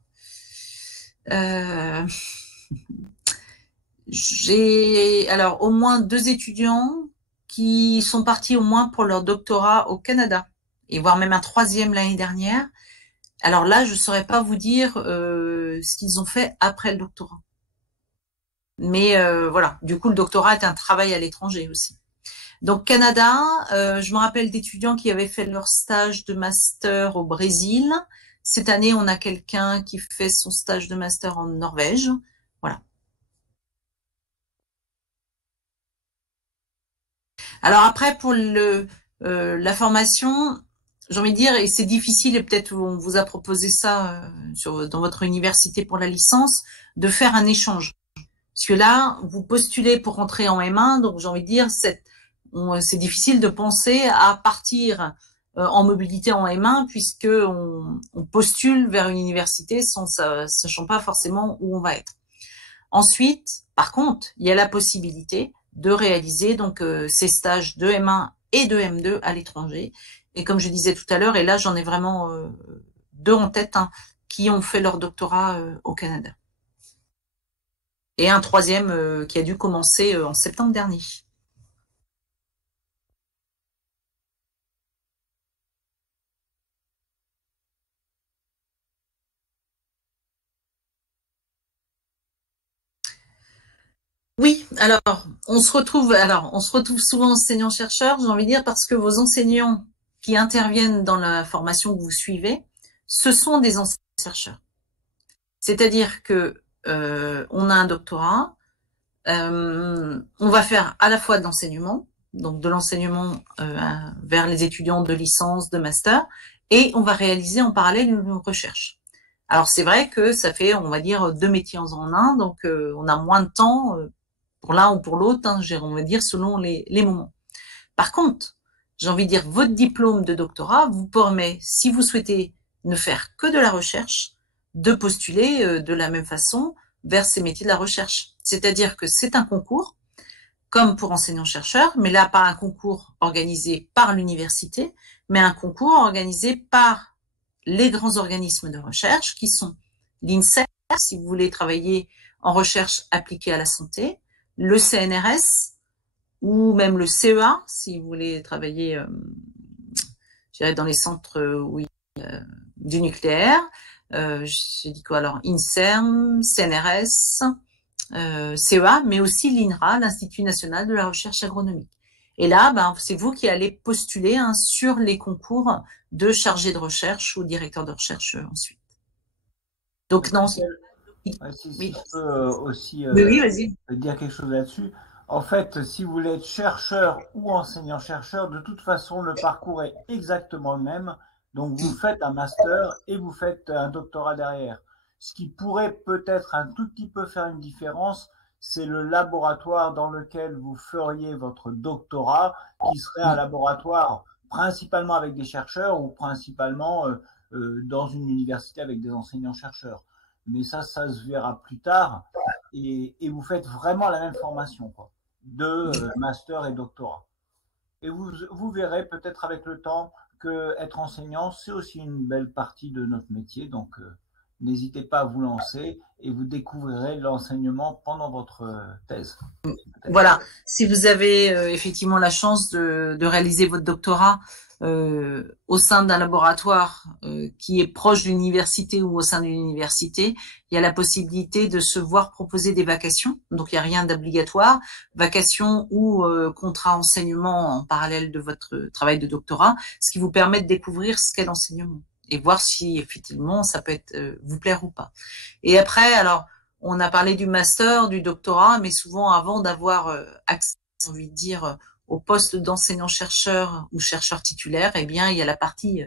j'ai au moins 2 étudiants qui sont partis au moins pour leur doctorat au Canada et voire même un 3e l'année dernière. Alors là, je saurais pas vous dire ce qu'ils ont fait après le doctorat. Mais voilà, du coup, le doctorat est un travail à l'étranger aussi. Donc Canada, je me rappelle d'étudiants qui avaient fait leur stage de master au Brésil. Cette année, on a quelqu'un qui fait son stage de master en Norvège. Voilà. Alors après, pour la formation, j'ai envie de dire, et c'est difficile, et peut-être on vous a proposé ça dans votre université pour la licence, de faire un échange. Parce que là, vous postulez pour rentrer en M1, donc j'ai envie de dire, c'est difficile de penser à partir en mobilité en M1, puisque on postule vers une université sans sachant pas forcément où on va être. Ensuite, par contre, il y a la possibilité de réaliser donc ces stages de M1 et de M2 à l'étranger. Et comme je disais tout à l'heure, et là j'en ai vraiment deux en tête, hein, qui ont fait leur doctorat au Canada. Et un troisième qui a dû commencer en septembre dernier. Oui, alors on se retrouve souvent enseignants-chercheurs, j'ai envie de dire, parce que vos enseignants qui interviennent dans la formation que vous suivez, ce sont des enseignants-chercheurs. C'est-à-dire que on a un doctorat, on va faire à la fois de l'enseignement, donc de l'enseignement vers les étudiants de licence, de master, et on va réaliser en parallèle une recherche. Alors c'est vrai que ça fait, on va dire, deux métiers en un, donc on a moins de temps pour l'un ou pour l'autre, hein, on va dire selon les moments. Par contre, j'ai envie de dire, votre diplôme de doctorat vous permet, si vous souhaitez ne faire que de la recherche, de postuler de la même façon vers ces métiers de la recherche. C'est-à-dire que c'est un concours, comme pour enseignants-chercheurs, mais là, pas un concours organisé par l'université, mais un concours organisé par les grands organismes de recherche qui sont l'INSERM, si vous voulez travailler en recherche appliquée à la santé, le CNRS ou même le CEA, si vous voulez travailler dans les centres du nucléaire. J'ai dit quoi alors? INSERM, CNRS, CEA, mais aussi l'INRA, l'Institut national de la recherche agronomique. Et là, c'est vous qui allez postuler sur les concours de chargé de recherche ou directeur de recherche ensuite. Donc non. Si je peux aussi Oui, vas-y. dire quelque chose là-dessus. En fait, si vous voulez être chercheur ou enseignant-chercheur, de toute façon, le parcours est exactement le même. Donc, vous faites un master et vous faites un doctorat derrière. Ce qui pourrait peut-être un tout petit peu faire une différence, c'est le laboratoire dans lequel vous feriez votre doctorat, qui serait un laboratoire principalement avec des chercheurs ou principalement dans une université avec des enseignants-chercheurs. Mais ça se verra plus tard. Et vous faites vraiment la même formation, quoi, de master et doctorat. Et vous verrez peut-être avec le temps que être enseignant, c'est aussi une belle partie de notre métier. Donc, n'hésitez pas à vous lancer et vous découvrirez l'enseignement pendant votre thèse. Voilà, si vous avez effectivement la chance de réaliser votre doctorat au sein d'un laboratoire qui est proche d'une université ou au sein d'une université, il y a la possibilité de se voir proposer des vacations. Donc, il n'y a rien d'obligatoire. Vacations ou contrat enseignement en parallèle de votre travail de doctorat, ce qui vous permet de découvrir ce qu'est l'enseignement et voir si effectivement ça peut vous plaire ou pas. Et après, alors, on a parlé du master, du doctorat, mais souvent avant d'avoir accès, j'ai envie de dire, au poste d'enseignant-chercheur ou chercheur titulaire, eh bien, il y a la partie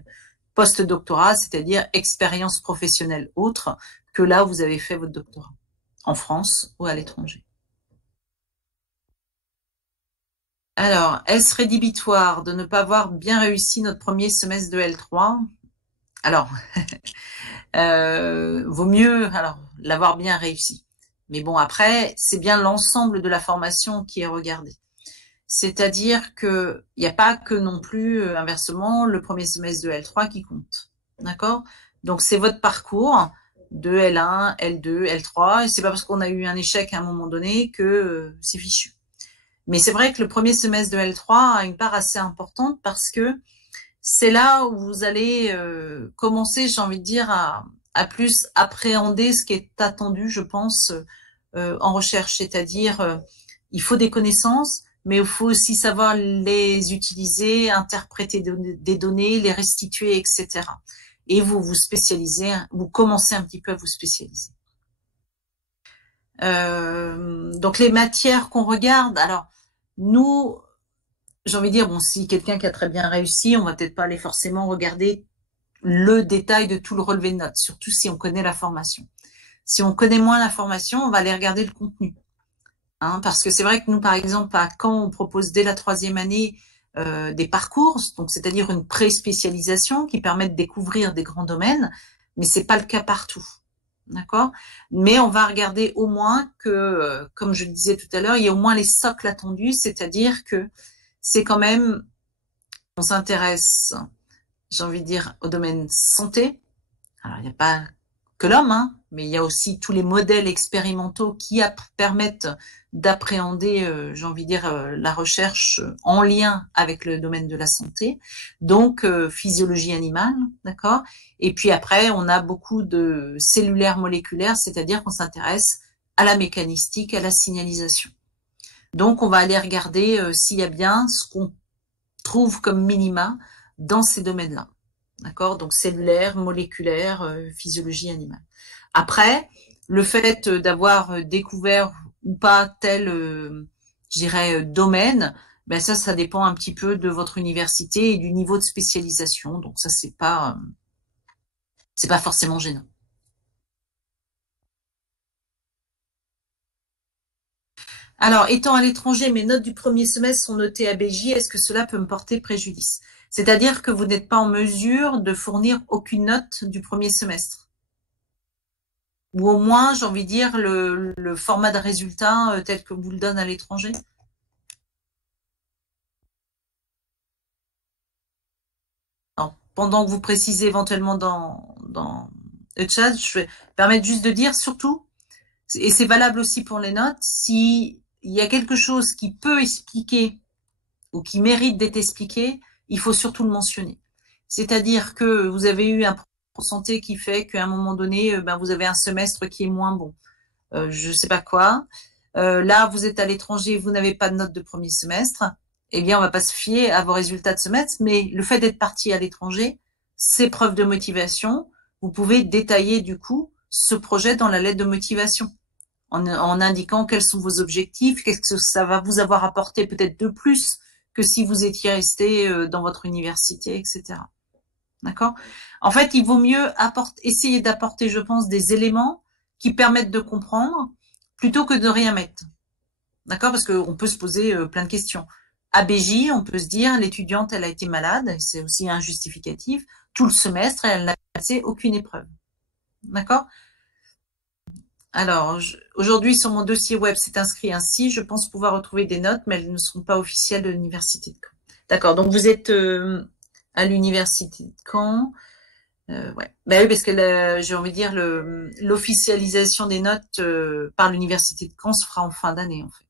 post-doctorat, c'est-à-dire expérience professionnelle autre que là où vous avez fait votre doctorat, en France ou à l'étranger. Alors, est-ce rédhibitoire de ne pas avoir bien réussi notre premier semestre de L3? Alors, vaut mieux l'avoir bien réussi. Mais bon, après, c'est bien l'ensemble de la formation qui est regardé. C'est-à-dire que il n'y a pas que non plus, inversement, le premier semestre de L3 qui compte. D'accord? Donc, c'est votre parcours de L1, L2, L3, et c'est pas parce qu'on a eu un échec à un moment donné que c'est fichu. Mais c'est vrai que le premier semestre de L3 a une part assez importante parce que c'est là où vous allez commencer, j'ai envie de dire, à plus appréhender ce qui est attendu, je pense, en recherche. C'est-à-dire, il faut des connaissances, mais il faut aussi savoir les utiliser, interpréter des données, les restituer, etc. et vous vous spécialisez, vous commencez un petit peu à vous spécialiser. Donc les matières qu'on regarde, alors nous, j'ai envie de dire, bon, si quelqu'un qui a très bien réussi, on va peut-être pas aller forcément regarder le détail de tout le relevé de notes, surtout si on connaît la formation. Si on connaît moins la formation, on va aller regarder le contenu. Hein, parce que c'est vrai que nous, par exemple, à Caen, on propose dès la 3e année des parcours, donc c'est-à-dire une pré-spécialisation qui permet de découvrir des grands domaines, mais c'est pas le cas partout. D'accord? Mais on va regarder au moins que, comme je le disais tout à l'heure, il y a au moins les socles attendus, c'est-à-dire que c'est quand même, on s'intéresse, j'ai envie de dire, au domaine santé. Alors, il n'y a pas que l'homme, hein, mais il y a aussi tous les modèles expérimentaux qui permettent d'appréhender, j'ai envie de dire, la recherche en lien avec le domaine de la santé. Donc, physiologie animale, d'accord? Et puis après, on a beaucoup de cellulaire moléculaire, c'est-à-dire qu'on s'intéresse à la mécanistique, à la signalisation. Donc, on va aller regarder s'il y a bien ce qu'on trouve comme minima dans ces domaines-là. D'accord? Donc, cellulaire, moléculaire, physiologie animale. Après, le fait d'avoir découvert ou pas tel, je dirais, domaine, ben ça dépend un petit peu de votre université et du niveau de spécialisation. Donc, ça, c'est pas forcément gênant. Alors, étant à l'étranger, mes notes du premier semestre sont notées à BJ, est-ce que cela peut me porter préjudice? C'est-à-dire que vous n'êtes pas en mesure de fournir aucune note du premier semestre. Ou au moins, j'ai envie de dire, le format de résultat tel que vous le donne à l'étranger. Pendant que vous précisez éventuellement dans le chat, je vais permettre juste de dire surtout, et c'est valable aussi pour les notes, s'il y a quelque chose qui peut expliquer ou qui mérite d'être expliqué, il faut surtout le mentionner. C'est-à-dire que vous avez eu un santé qui fait qu'à un moment donné, ben, vous avez un semestre qui est moins bon. Je sais pas quoi. Là, vous êtes à l'étranger, vous n'avez pas de notes de premier semestre. Eh bien, on va pas se fier à vos résultats de semestre, mais le fait d'être parti à l'étranger, c'est preuve de motivation. Vous pouvez détailler du coup ce projet dans la lettre de motivation, en indiquant quels sont vos objectifs, qu'est-ce que ça va vous avoir apporté peut-être de plus que si vous étiez resté dans votre université, etc. D'accord? En fait, il vaut mieux essayer d'apporter, je pense, des éléments qui permettent de comprendre plutôt que de rien mettre. D'accord? Parce qu'on peut se poser plein de questions. À BJ, on peut se dire, l'étudiante, elle a été malade, c'est aussi un justificatif, tout le semestre, elle n'a passé aucune épreuve. D'accord? Alors, aujourd'hui, sur mon dossier web, c'est inscrit ainsi. Je pense pouvoir retrouver des notes, mais elles ne seront pas officielles de l'université de Caen. D'accord, donc vous êtes à l'université de Caen. Ouais. Ben oui, parce que j'ai envie de dire l'officialisation des notes par l'université de Caen se fera en fin d'année, en fait.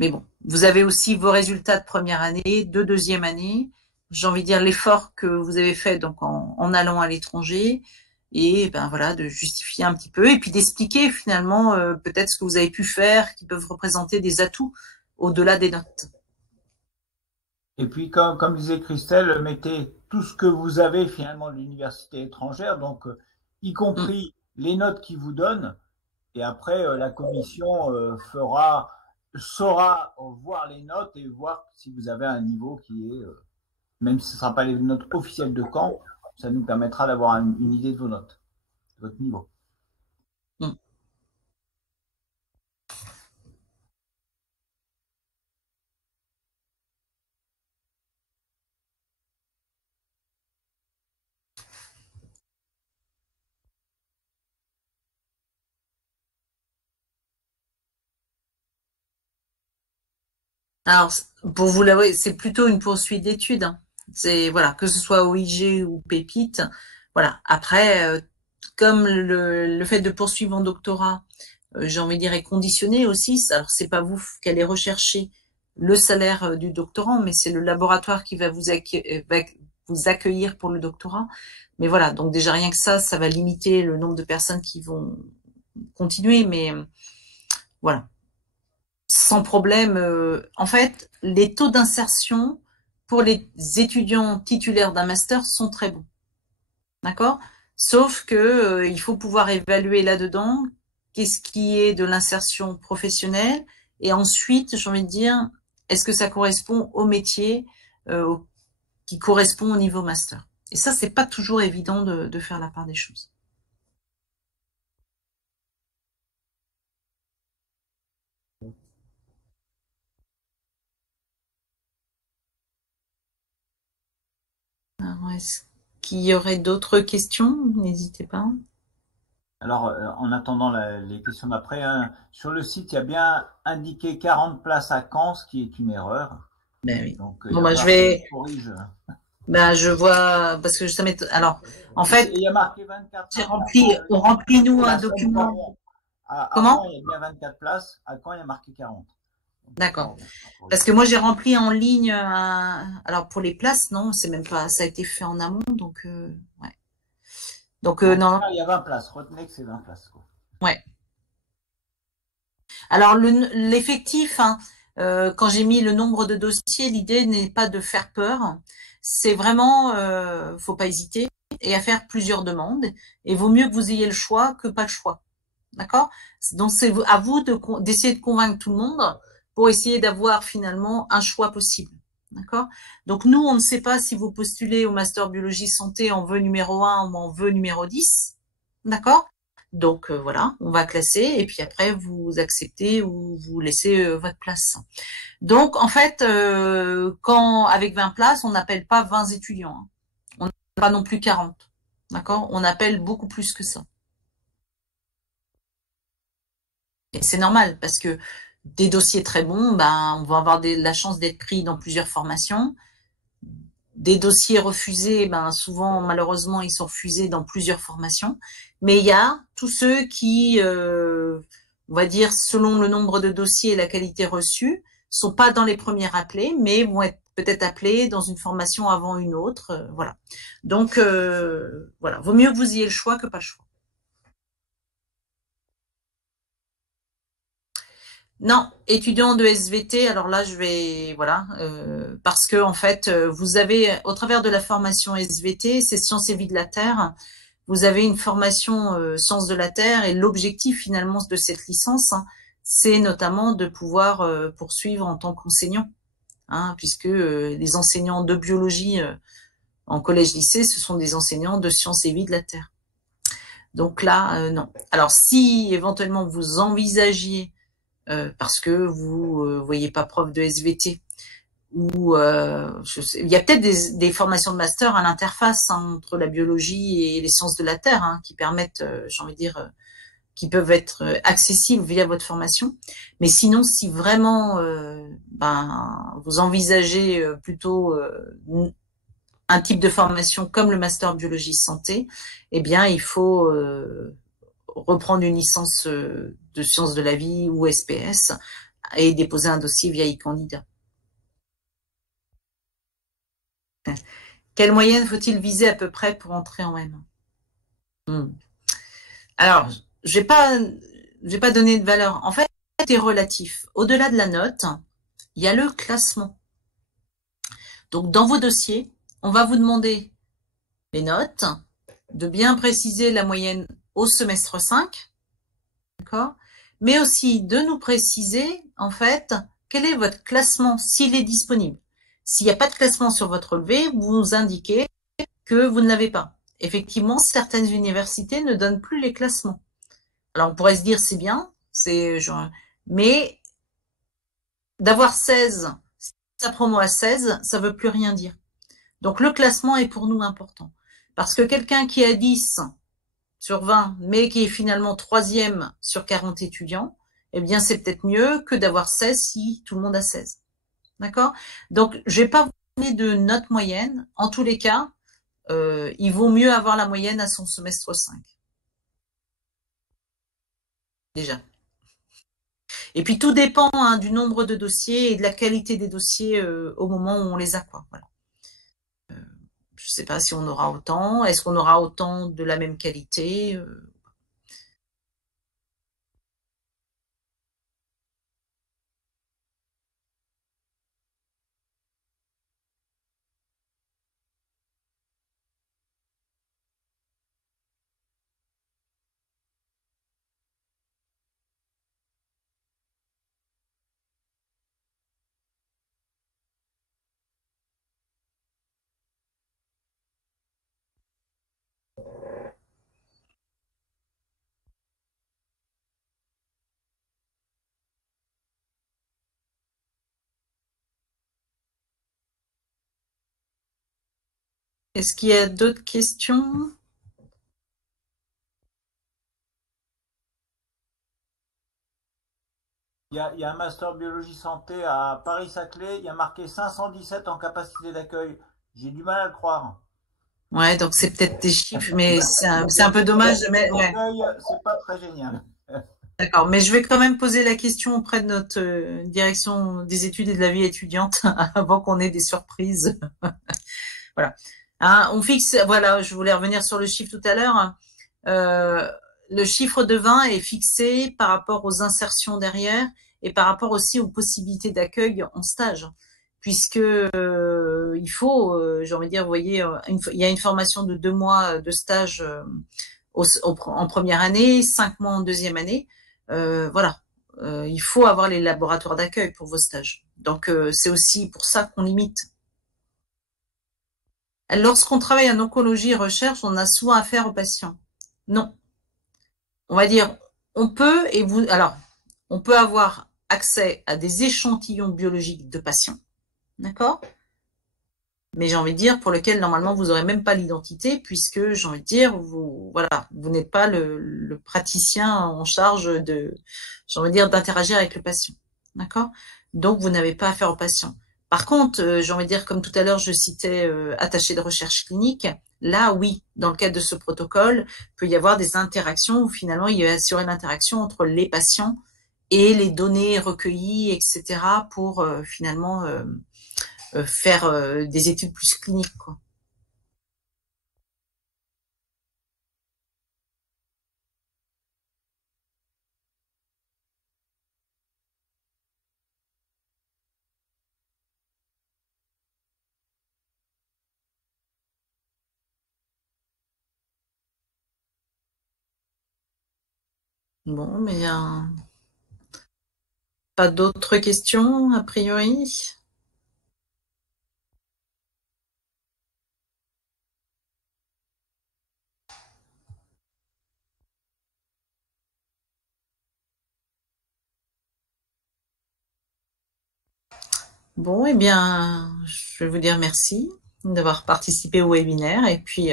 Mais bon, vous avez aussi vos résultats de première année, de deuxième année. J'ai envie de dire l'effort que vous avez fait donc en allant à l'étranger et ben voilà de justifier un petit peu et puis d'expliquer finalement peut-être ce que vous avez pu faire qui peuvent représenter des atouts au-delà des notes. Et puis, comme disait Christelle, mettez tout ce que vous avez finalement de l'université étrangère, donc y compris les notes qu'ils vous donnent. Et après, la commission saura voir les notes et voir si vous avez un niveau qui est, même si ce ne sera pas les notes officielles de Caen, ça nous permettra d'avoir une idée de vos notes, de votre niveau. Alors, pour vous l'avouer, c'est plutôt une poursuite d'études. Hein. C'est voilà, que ce soit OIG ou Pépite. Voilà. Après, comme le fait de poursuivre en doctorat, j'ai envie de dire, est conditionné aussi. Alors, c'est pas vous qui allez rechercher le salaire du doctorant, mais c'est le laboratoire qui va vous accueillir pour le doctorat. Mais voilà, donc déjà rien que ça va limiter le nombre de personnes qui vont continuer. Mais voilà. Sans problème. En fait, les taux d'insertion pour les étudiants titulaires d'un master sont très bons. D'accord? Sauf que il faut pouvoir évaluer là-dedans qu'est-ce qui est de l'insertion professionnelle et ensuite, j'ai envie de dire, est-ce que ça correspond au métier qui correspond au niveau master? Et ça, c'est pas toujours évident de faire la part des choses. Alors, est-ce qu'il y aurait d'autres questions? N'hésitez pas. Alors, en attendant les questions d'après, hein, sur le site, il y a bien indiqué 40 places à Caen, ce qui est une erreur. Ben oui. Donc, il Bon, va bah, je falloir que je vais, corrige. bah, je vois, parce que ça m'est, alors, en Et fait, il y a marqué 24 j'ai à rempli, Caen. on remplit nous Pour un la semaine document. prochaine. À Comment? Rouen, il y a bien 24 places. À Caen, il y a marqué 40. Donc, il va D'accord. falloir Parce corriger. que moi, j'ai rempli en ligne, alors pour les places, non, c'est même pas, ça a été fait en amont, donc, ouais. Donc, En tout non, cas, il y a 20 places. Retenez que c'est 20 places, quoi. ouais. Alors, l'effectif, hein, quand j'ai mis le nombre de dossiers, l'idée n'est pas de faire peur. C'est vraiment, faut pas hésiter et à faire plusieurs demandes. Et vaut mieux que vous ayez le choix que pas le choix. D'accord? Donc, c'est à vous d'essayer de convaincre tout le monde pour essayer d'avoir finalement un choix possible. D'accord? Donc, nous, on ne sait pas si vous postulez au Master Biologie Santé en vœu numéro 1 ou en vœu numéro 10. D'accord? Donc, voilà, on va classer et puis après, vous acceptez ou vous laissez votre place. Donc, en fait, quand avec 20 places, on n'appelle pas 20 étudiants. Hein. On n'appelle pas non plus 40. D'accord? On appelle beaucoup plus que ça. Et c'est normal parce que des dossiers très bons, ben, on va avoir la chance d'être pris dans plusieurs formations. Des dossiers refusés, ben, souvent, malheureusement, ils sont refusés dans plusieurs formations. Mais il y a tous ceux qui, on va dire, selon le nombre de dossiers et la qualité reçue, sont pas dans les premiers appelés, mais vont être peut-être appelés dans une formation avant une autre. Voilà. Donc, voilà. Vaut mieux que vous ayez le choix que pas le choix. Non, étudiant de SVT, alors là je vais voilà parce que en fait vous avez au travers de la formation SVT, c'est sciences et vie de la Terre, vous avez une formation sciences de la Terre et l'objectif finalement de cette licence, hein, c'est notamment de pouvoir poursuivre en tant qu'enseignant, hein, puisque les enseignants de biologie en collège-lycée, ce sont des enseignants de sciences et vie de la Terre. Donc là non. Alors si éventuellement vous envisagiez parce que vous voyez pas prof de SVT ou il y a peut-être des formations de master à l'interface hein, entre la biologie et les sciences de la Terre hein, qui permettent, j'ai envie de dire, qui peuvent être accessibles via votre formation. Mais sinon, si vraiment ben, vous envisagez plutôt un type de formation comme le master biologie santé, eh bien, il faut reprendre une licence de sciences de la vie ou SPS et déposer un dossier via e-candidat. Quelle moyenne faut-il viser à peu près pour entrer en M1? Alors, je vais pas donner de valeur. En fait, c'est relatif. Au-delà de la note, il y a le classement. Donc, dans vos dossiers, on va vous demander les notes, de bien préciser la moyenne au semestre 5, d'accord? Mais aussi de nous préciser, en fait, quel est votre classement, s'il est disponible. S'il n'y a pas de classement sur votre relevé, vous indiquez que vous ne l'avez pas. Effectivement, certaines universités ne donnent plus les classements. Alors, on pourrait se dire, c'est bien, mais d'avoir 16, sa promo à 16, ça veut plus rien dire. Donc, le classement est pour nous important. Parce que quelqu'un qui a 10 sur 20, mais qui est finalement troisième sur 40 étudiants, eh bien, c'est peut-être mieux que d'avoir 16 si tout le monde a 16. D'accord? Donc, je vais pas vous donner de note moyenne. En tous les cas, il vaut mieux avoir la moyenne à son semestre 5, déjà. Et puis, tout dépend hein, du nombre de dossiers et de la qualité des dossiers au moment où on les a. Quoi. Voilà. Je ne sais pas si on aura autant. Est-ce qu'on aura autant de la même qualité Est-ce qu'il y a d'autres questions? Il y a un master biologie santé à Paris-Saclay. Il y a marqué 517 en capacité d'accueil. J'ai du mal à le croire. Ouais, donc c'est peut-être des chiffres, mais c'est un peu dommage de mettre. Ouais, C'est pas très génial. d'accord. Mais je vais quand même poser la question auprès de notre direction des études et de la vie étudiante avant qu'on ait des surprises. Voilà. Hein, on fixe. Voilà, je voulais revenir sur le chiffre tout à l'heure. Euh, le chiffre de 20 est fixé par rapport aux insertions derrière et par rapport aussi aux possibilités d'accueil en stage. Puisque il faut, j'ai envie de dire, vous voyez, il y a une formation de 2 mois de stage en première année, 5 mois en deuxième année. Voilà, il faut avoir les laboratoires d'accueil pour vos stages. Donc c'est aussi pour ça qu'on limite. Lorsqu'on travaille en oncologie et recherche, on a souvent affaire aux patients. Non, on va dire, on peut et vous, alors, on peut avoir accès à des échantillons biologiques de patients, d'accord? Mais j'ai envie de dire pour lequel normalement vous n'aurez même pas l'identité puisque j'ai envie de dire vous voilà vous n'êtes pas le praticien en charge de j'ai envie de dire d'interagir avec le patient, d'accord? Donc vous n'avez pas affaire au patient. Par contre, j'ai envie de dire comme tout à l'heure je citais attaché de recherche clinique, là oui dans le cadre de ce protocole il peut y avoir des interactions où finalement il y a assuré l'interaction entre les patients et les données recueillies etc pour finalement faire des études plus cliniques, quoi. Bon, mais pas d'autres questions, a priori? Bon, eh bien, je vais vous dire merci d'avoir participé au webinaire. Et puis,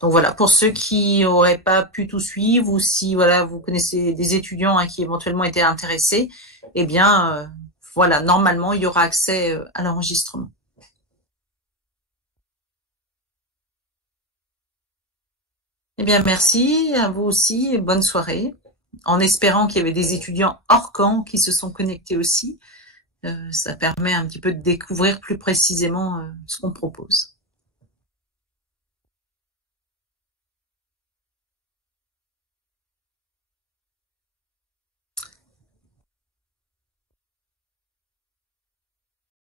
donc voilà, pour ceux qui n'auraient pas pu tout suivre ou si voilà, vous connaissez des étudiants qui éventuellement étaient intéressés, eh bien, voilà, normalement, il y aura accès à l'enregistrement. Eh bien, merci à vous aussi et bonne soirée. En espérant qu'il y avait des étudiants hors camp qui se sont connectés aussi. Ça permet un petit peu de découvrir plus précisément ce qu'on propose.